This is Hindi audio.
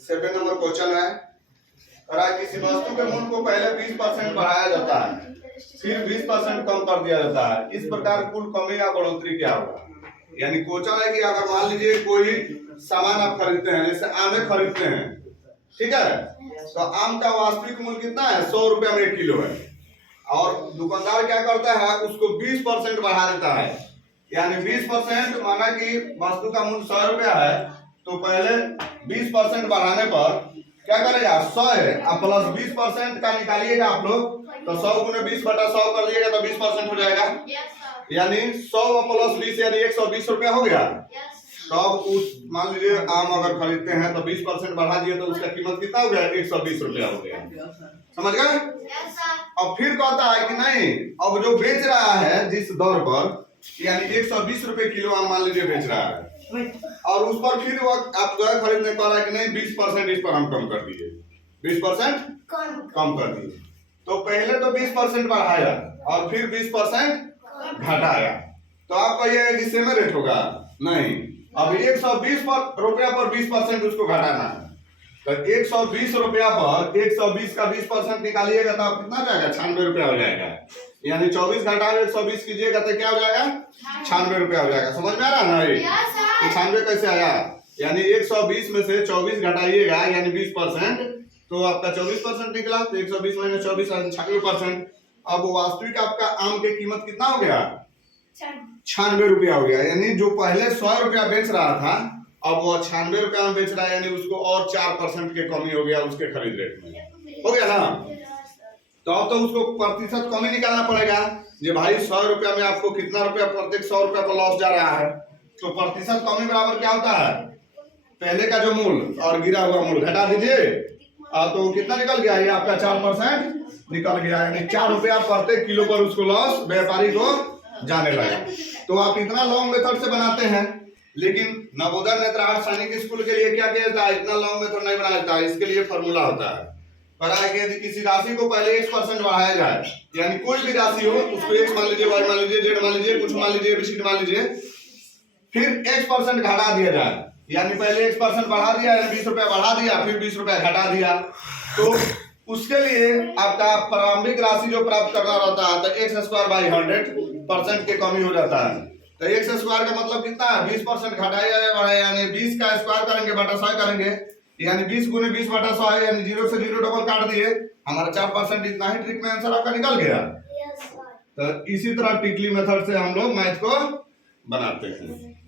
7 नंबर क्वेश्चन है। किसी वस्तु के मूल्य को पहले 20% बढ़ाया जाता है, फिर 20% कम कर दिया जाता है। इस प्रकार कुल कमी या बढ़ोतरी क्या होगा? यानी क्वेश्चन है कि अगर मान लीजिए कोई सामान आप खरीदते हैं, जैसे आम खरीदते हैं, ठीक है, तो आम का वास्तविक मूल्य कितना है? 100 रुपया में 1 किलो है, और दुकानदार क्या करता है, उसको 20% बढ़ा देता है। यानी 20%, माना कि वस्तु का मूल्य 100 रुपया है, तो पहले 20% बढ़ाने पर क्या करेगा? 100 है, अब प्लस 20% का निकालिएगा आप लोग, तो 100 गुने 20/100 कर दिएगा तो 20% हो जाएगा। यानी 100 प्लस 20 यानी 120 रुपया हो गया। तो अब उस मान लीजिए आम अगर खरीदते हैं तो 20% बढ़ा दिए तो उसका कीमत कितना हो गया? 120 रुपया हो गया। समझ गए? अब फिर कहता है कि नहीं, अब जो बेच रहा है जिस दर पर, यानी 120 रुपए किलो आम मान लीजिए बेच रहा है, और उस पर फिर वो आप जो है खरीदने कह रहा है कि नहीं 20% इस पर हम कम कर दिए, 20% कम कर दिए। तो पहले तो 20% बढ़ाया और फिर 20% घटाया, तो आप कहिए कि सेम रेट होगा? नहीं, अब 120 रुपया पर 20% उसको घटाना है, तो 120 रुपया पर 120 का 20% निकालिएगा तो आप कितना जाएगा? 96 रुपया हो जाएगा। यानी 24 घटाओ 120 कीजिएगा तो क्या हो जाएगा? 96 रुपया हो जाएगा। समझ में आ रहा है ना? 96 कैसे आया? यानी 120 में से 24 घटाइएगा यानी 20%, तो आपका 24% निकला, तो 120 माइनस 24 96%। अब वास्तविक आपका आम की कीमत कितना हो गया? 96 रुपया हो गया। यानी जो पहले 100 रुपया बेच रहा था, अब वो 96 रुपया में बेच रहा है, यानी उसको और 4% की कमी हो गया उसके खरीद रेट में। हो गया ना? तो अब तो उसको प्रतिशत कमी निकालना पड़ेगा, कि भाई 100 रुपया में आपको कितना रुपया प्रत्येक 100 रुपया पर लॉस जा रहा है। तो प्रतिशत कमी बराबर क्या होता है? पहले का जो मूल्य और गिरा हुआ मूल्य घटा दीजिए, तो कितना निकल गया? ये आपका 4% निकल गया, यानी 4 रुपया प्रत्येक किलो पर उसको लॉस व्यापारी को जाने लगा। तो आप इतना लॉन्ग मेथड से बनाते हैं, लेकिन नवोदय नेत्रार्थ सैनिक स्कूल के लिए क्या किया जाता है? इतना लॉन्ग मेथड नहीं बनाया जाता है। इसके लिए फॉर्मूला होता है, पता है कि यदि किसी राशि को पहले 1% बढ़ाया जाए, यानी कोई भी राशि हो, उसको x मान लीजिए, y मान लीजिए, z मान लीजिए, कुछ मान लीजिए, एबीसीडी मान लीजिए, फिर x% घटा दिया जाए, यानी पहले 1% बढ़ा दिया, यानी 20 रुपया बढ़ा दिया, फिर 20 रुपया घटा दिया, तो उसके लिए आपका प्रारंभिक राशि जो प्राप्त करना रहता है, तो x²/100% की कमी हो जाता है। तो x² का मतलब कितना है? 20% घटाया, यानी 20 का स्क्वायर करेंगे बटा 100 करेंगे, यानी 20 गुने 20/100 है, यानी 0 से 0 डबल काट दिए, हमारा 4% इतना ही ट्रिक में आंसर आपका निकल गया। तो इसी तरह टिकली मेथड से हम लोग मैथ को बनाते हैं।